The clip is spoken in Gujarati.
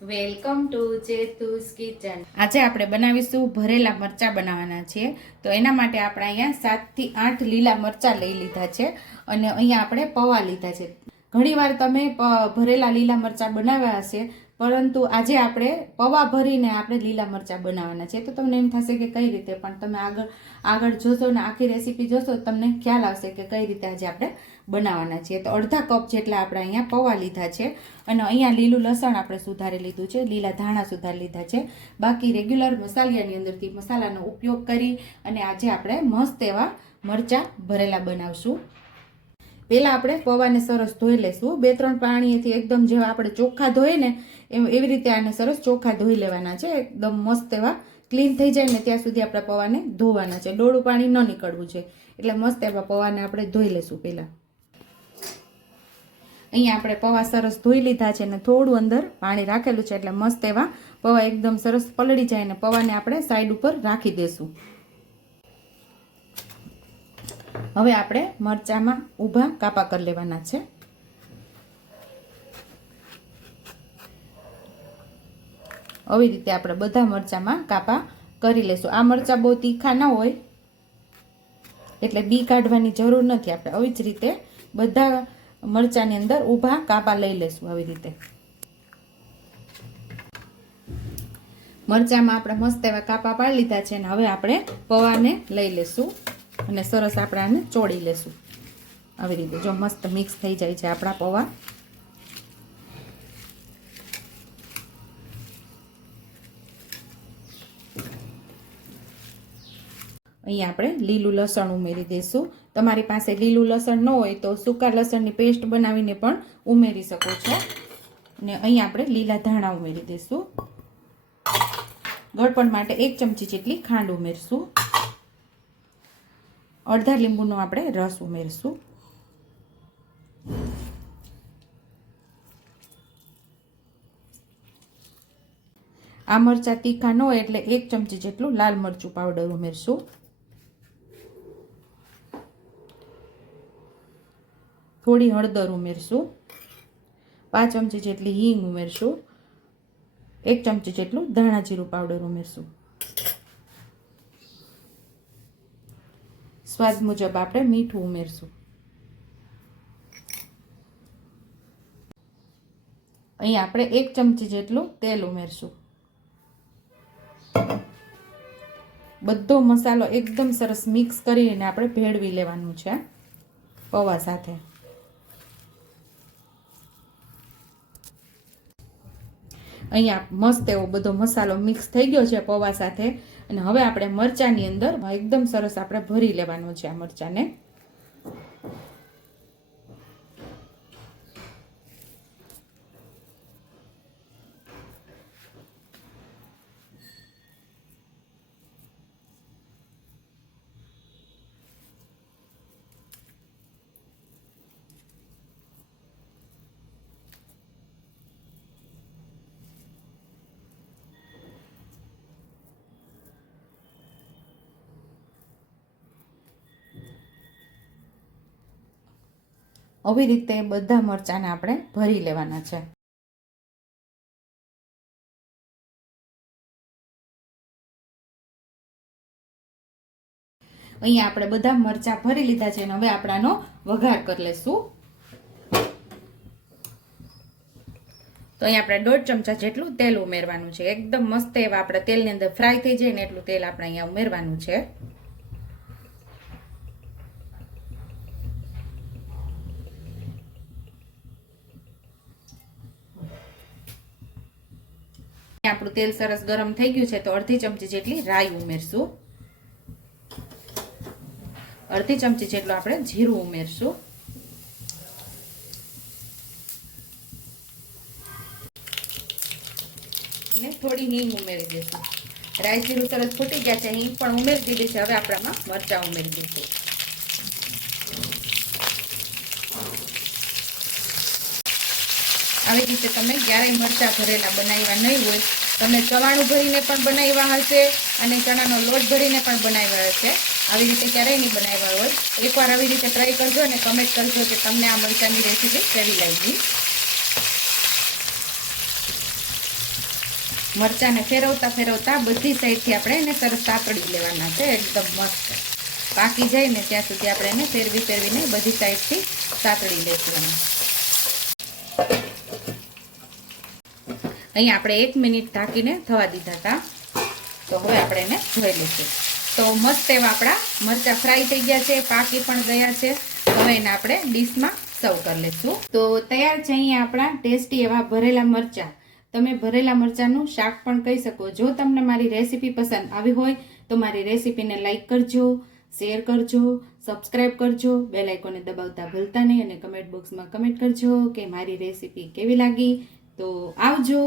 Welcome to ચેતુસ kitchen. આજે આપણે બનાવીશું ભરેલા મરચાં બનાવવાના છે। તો એના માટે આપણે અહીંયા 7 થી 8 લીલા મરચાં લઈ લીધા છે અને અહીંયા આપણે પૌવા લીધા છે। ઘણીવાર તમે ભરેલા લીલા મરચાં બનાવ્યા હશે, પરંતુ આજે આપણે પૌવા ભરીને આપણે લીલા મરચાં બનાવવાના છે। તો તમને એમ થશે કે કઈ રીતે, પણ તમે આગળ જોશો ને આખી રેસીપી જોશો તમને ખ્યાલ આવશે કે કઈ રીતે આજે આપણે બનાવવાના છીએ। તો અડધા કપ જેટલા આપણે અહીંયા પૌવા લીધા છે અને અહીંયા લીલું લસણ આપણે સુધારી લીધું છે, લીલા ધાણા સુધારી લીધા છે। બાકી રેગ્યુલર મસાલિયાની અંદરથી મસાલાનો ઉપયોગ કરી અને આજે આપણે મસ્ત એવા મરચાં ભરેલા બનાવશું। પહેલાં આપણે પૌવાને સરસ ધોઈ લેશું, 2-3 પાણીથી એકદમ જેવા આપણે ચોખ્ખા ધોઈએ ને એવી રીતે આને સરસ ચોખ્ખા ધોઈ લેવાના છે। એકદમ મસ્ત એવા ક્લીન થઈ જાય ને ત્યાં સુધી આપણે પૌવાને ધોવાના છે, ડોળું પાણી ન નીકળવું છે। એટલે મસ્ત એવા પૌવાને આપણે ધોઈ લેશું। પહેલાં અહીંયા આપણે પૌવા સરસ ધોઈ લીધા છે અને થોડું અંદર પાણી રાખેલું છે, એટલે મસ્ત એવા પૌવા એકદમ સરસ પલળી જાય ને પૌવાને આપણે સાઈડ ઉપર રાખી દેશું। હવે આપણે મરચામાં ઊભા કાપા કરી લેવાના છે। આવી રીતે આપણે બધા મરચામાં કાપા કરી લેશું। આ મરચાં બહુ તીખા ન હોય એટલે બી કાઢવાની જરૂર નથી, આપણે આવી જ રીતે બધા મરચાની અંદર ઊભા કાપા લઈ લેશું। આવી રીતે મરચામાં આપણે મસ્ત એવા કાપા પાડી લીધા છે અને હવે આપણે પૌવાને લઈ લેશું અને સરસ આપણે આને ચોળી લેશું। આવી રીતે જો મસ્ત મિક્સ થઈ જાય છે આપણા પૌવા। અહીંયા આપણે લીલું લસણ ઉમેરી દઈશું। તમારી પાસે લીલું લસણ ન હોય તો સૂકા લસણની પેસ્ટ બનાવીને પણ ઉમેરી શકો છો। અને અહીંયા આપણે લીલા ધાણા ઉમેરી દઈશું। ગળપણ માટે 1 ચમચી જેટલી ખાંડ ઉમેરશું। અડધા લીંબુનો આપણે રસ ઉમેરશું। આ મરચાં તીખા ન હોય એટલે 1 ચમચી જેટલું લાલ મરચું પાવડર ઉમેરશું। થોડી હળદર ઉમેરશું। 5 ચમચી જેટલી હિંગ ઉમેરશું। 1 ચમચી જેટલું ધાણા જીરું પાવડર ઉમેરશું। સ્વાદ મુજબ આપણે મીઠું ઉમેરશું। અહીં આપણે 1 ચમચી જેટલું તેલ ઉમેરશું। બધો મસાલો એકદમ સરસ મિક્સ કરીને આપણે ભેળવી લેવાનું છે પૌવા સાથે। અહીંયા મસ્ત એવો બધો મસાલો મિક્સ થઈ ગયો છે પૌવા સાથે અને હવે આપણે મરચાંની અંદર એકદમ સરસ આપણે ભરી લેવાનો છે આ મરચાંને। આવી રીતે બધા મરચાંને આપણે ભરી લેવાના છે। અહીંયા આપણે બધા મરચાં ભરી લીધા છે અને હવે આપણે આનો વઘાર કરી લેશું। તો અહીંયા આપણે 1.5 ચમચા જેટલું તેલ ઉમેરવાનું છે। એકદમ મસ્ત એવા આપણે તેલની અંદર ફ્રાય થઈ જાય ને એટલું તેલ આપણે અહીંયા ઉમેરવાનું છે। આપણું તેલ સરસ ગરમ થઈ ગયું છે તો અડધી ચમચી જેટલી રાઈ ઉમેરશું। અડધી ચમચી જેટલું આપણે જીરું ઉમેરશું। અને થોડી હિંગ ઉમેરી દઈશું। રાઈ જીરું સરસ ફૂટી ગયા છે, હિંગ પણ ઉમેરી દીધી છે। હવે આપણામાં મરચાં ઉમેરી દઈશું। આવી રીતે તમે ક્યારેય મરચાં ભરેલા બનાવ્યા નહીં હોય, તમે ચવાણું ભરીને પણ બનાવ્યા હશે અને ચણાનો લોટ ભરીને પણ બનાવ્યા હશે। આવી રીતે ક્યારેય નહીં બનાવ્યા હોય, એકવાર આવી રીતે ટ્રાય કરજો અને કમેન્ટ કરજો કે તમને આ મરચાંની રેસીપી કેવી લાગી। મરચાંને ફેરવતા ફેરવતા બધી સાઈડથી આપણે એને સરસ સાતળી લેવાના છે, એકદમ મસ્ત પાકી જાય ને ત્યાં સુધી આપણે એને ફેરવીને બધી સાઈડથી સાતળી લઈશું. અહીં આપણે 1 મિનિટ ઢાંકીને થવા દીધા હતા, તો હવે આપણે એને જોઈ લઈશું. તો મસ્ત એવા આપણા મરચાં ફ્રાય થઈ ગયા છે, પાકી પણ ગયા છે. હવે એને આપણે ડીશમાં સર્વ કરી લઈશું. તો તૈયાર છે અહીંયા આપણા ટેસ્ટી એવા ભરેલા મરચાં. તમે ભરેલા મરચાંનું શાક પણ કહી શકો. જો તમને મારી રેસીપી પસંદ આવી હોય તો મારી રેસીપીને લાઈક કરજો, શેર કરજો, સબસ્ક્રાઈબ કરજો, બેલ આઇકોનને દબાવતા ભૂલતા નહીં અને કમેન્ટ બોક્સમાં કમેન્ટ કરજો કે મારી રેસીપી કેવી લાગી. તો આવજો.